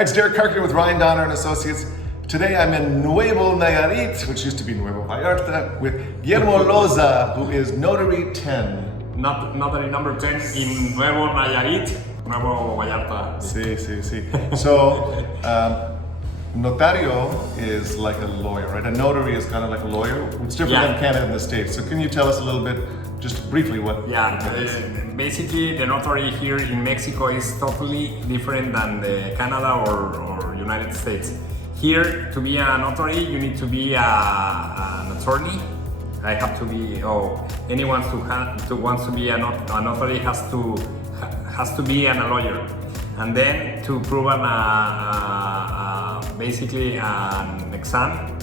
Hi, it's Derek Carpenter with Ryan Donner and Associates. Today I'm in Nuevo, Nayarit, which used to be Nuevo Vallarta, with Guillermo Loza, who is Notary 10. Notary number 10 in Nuevo Nayarit, Nuevo Vallarta. Sí. So, notario is like a lawyer, right? A notary is kind of like a lawyer. It's different than Canada and the States. So can you tell us a little bit, just briefly, what basically the notary here in Mexico is totally different than the Canada or United States. Here, to be a notary, you need to be an attorney. I have to be, anyone who wants to be a notary has to be a lawyer. And then to prove basically an exam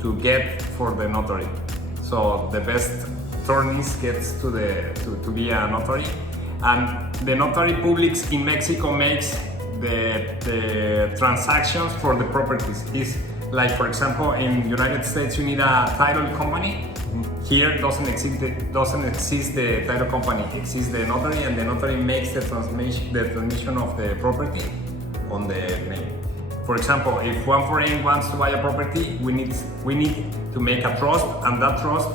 to get for the notary. So the best attorneys gets to be a notary. And the Notary Public in Mexico makes the transactions for the properties. Is like, for example, in United States you need a title company. Here doesn't exist the title company. Exists the notary, and the notary makes the transmission of the property on the name. For example, if one foreign wants to buy a property, we need to make a trust, and that trust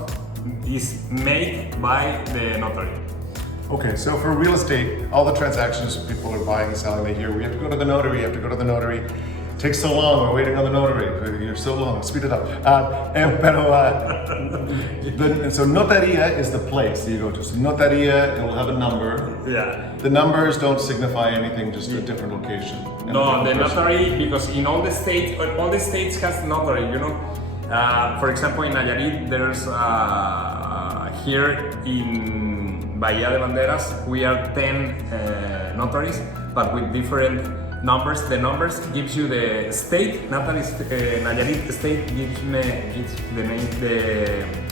is made by the notary. Okay, so for real estate, all the transactions people are buying and selling, they hear, we have to go to the notary, It takes so long, we're waiting on the notary. You're so long, speed it up. So notaria is the place you go to. So notaria, it will have a number. Yeah. The numbers don't signify anything, just a different location. No, the notary, because in all the states has notary, you know. For example, in Nayarit, there's here in Bahía de Banderas, we are 10 notaries, but with different numbers. The numbers gives you the state. Nayarit state gives the name,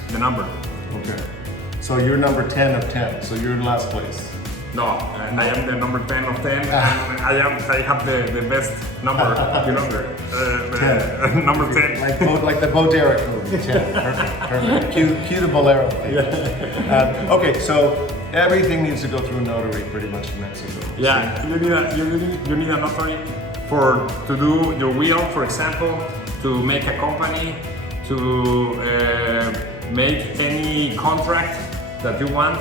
the number. Okay. So you're number 10 of 10. So you're in last place. No, I am the number 10 of 10. And I have the best number. You know, 10. Number 10. Like the Bo Derek movie. 10. Perfect. Cue the bolero. Okay, so everything needs to go through a notary pretty much in Mexico. Yeah, you need a notary to do your will, for example, to make a company, to make any contract that you want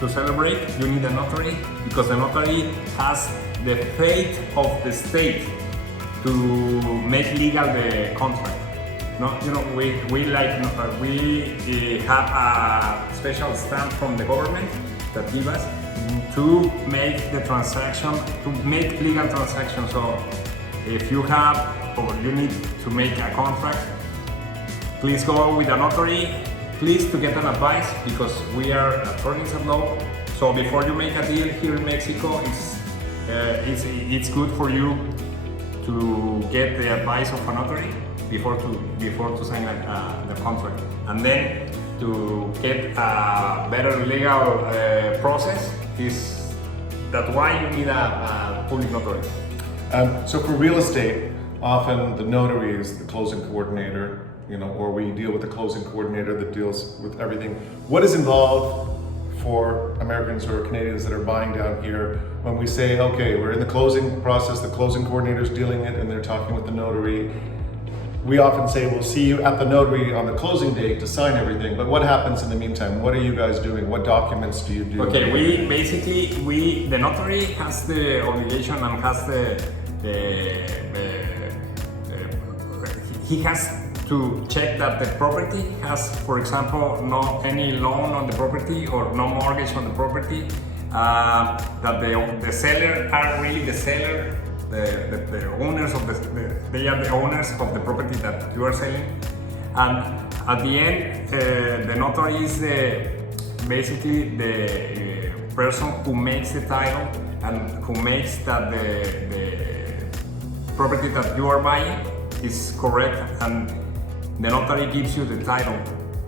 to celebrate. You need a notary, because the notary has the faith of the state to make legal the contract. No, you know, we have a special stamp from the government that give us to make the transaction, to make legal transactions. So if you have or you need to make a contract, please go with a notary, please, to get an advice, because we are attorneys at law. So before you make a deal here in Mexico, it's good for you to get the advice of a notary before to sign the contract, and then to get a better legal process. That's why you need a public notary. So for real estate, often the notary is the closing coordinator, you know, or we deal with the closing coordinator that deals with everything. What is involved for Americans or Canadians that are buying down here when we say, okay, we're in the closing process, the closing coordinator is dealing it, and they're talking with the notary? We often say, we'll see you at the notary on the closing date to sign everything, but what happens in the meantime? What are you guys doing? What documents do you do? Okay, the notary has the obligation and has he has to check that the property has, for example, no any loan on the property or no mortgage on the property, that the seller are really the seller, the owners of they are the owners of the property that you are selling. And at the end, the notary is basically the person who makes the title and who makes that the property that you are buying is correct, and the notary gives you the title.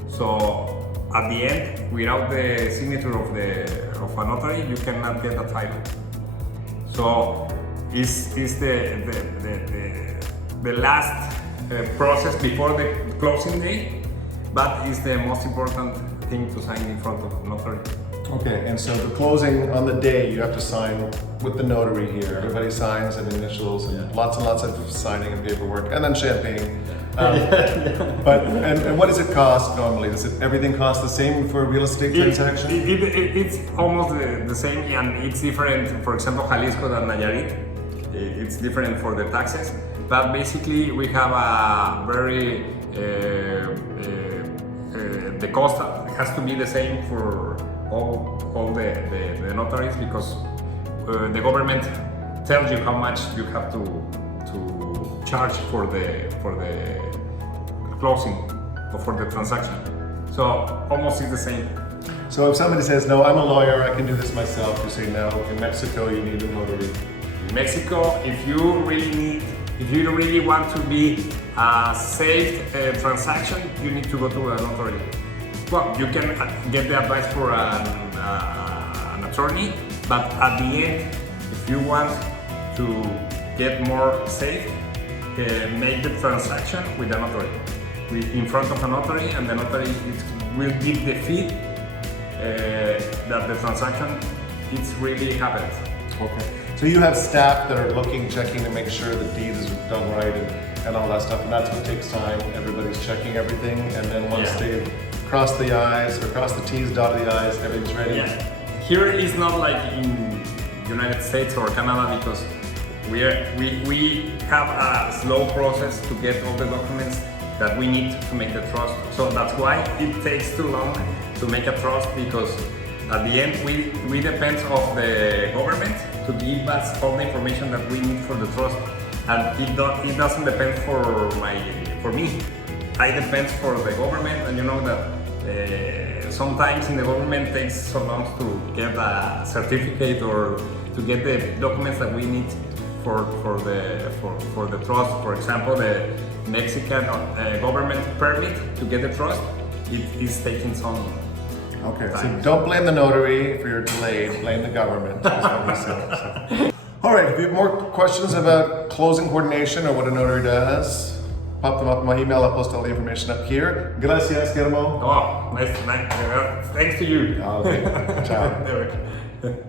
So at the end, without the signature of a notary, you cannot get a title. So is the last process before the closing day, but it's the most important thing to sign in front of a notary. Okay, and so the closing on the day, you have to sign with the notary here. Everybody signs and initials and lots of signing and paperwork, and then champagne. And what does it cost normally? Does it everything cost the same for a real estate transaction? It's almost the same, and it's different. For example, Jalisco than Nayarit. It's different for the taxes, but basically we have a very the cost has to be the same for all the notaries, because the government tells you how much you have to charge for the closing or for the transaction. So almost it's the same. So if somebody says, no, I'm a lawyer, I can do this myself, you say no. In Mexico, you need a notary. In Mexico, if you really want to be a safe transaction, you need to go to a notary. Well, you can get the advice for an attorney, but at the end, if you want to get more safe, make the transaction with a notary, in front of a notary, and the notary will give the fee that the transaction it's really happened. Okay. So you have staff that are looking, checking to make sure the deed is done right and all that stuff, and that's what takes time. Everybody's checking everything, and then once they've crossed the I's or crossed the T's, dotted the I's, everything's ready. Yeah. Here is not like in United States or Canada, because we have a slow process to get all the documents that we need to make the trust. So that's why it takes too long to make a trust, because at the end we depend on the government to give us all the information that we need for the trust, and it doesn't depend for me. I depend for the government, and you know that sometimes in the government takes so long to get a certificate or to get the documents that we need for the trust. For example, the Mexican government permit to get the trust, it is taking some Okay, time. so don't blame the notary for your delay, blame the government, is what we said. So. All right, if you have more questions about closing coordination or what a notary does, pop them up in my email. I'll post all the information up here. Gracias, Guillermo. Oh, nice. Thanks to you. Okay, ciao.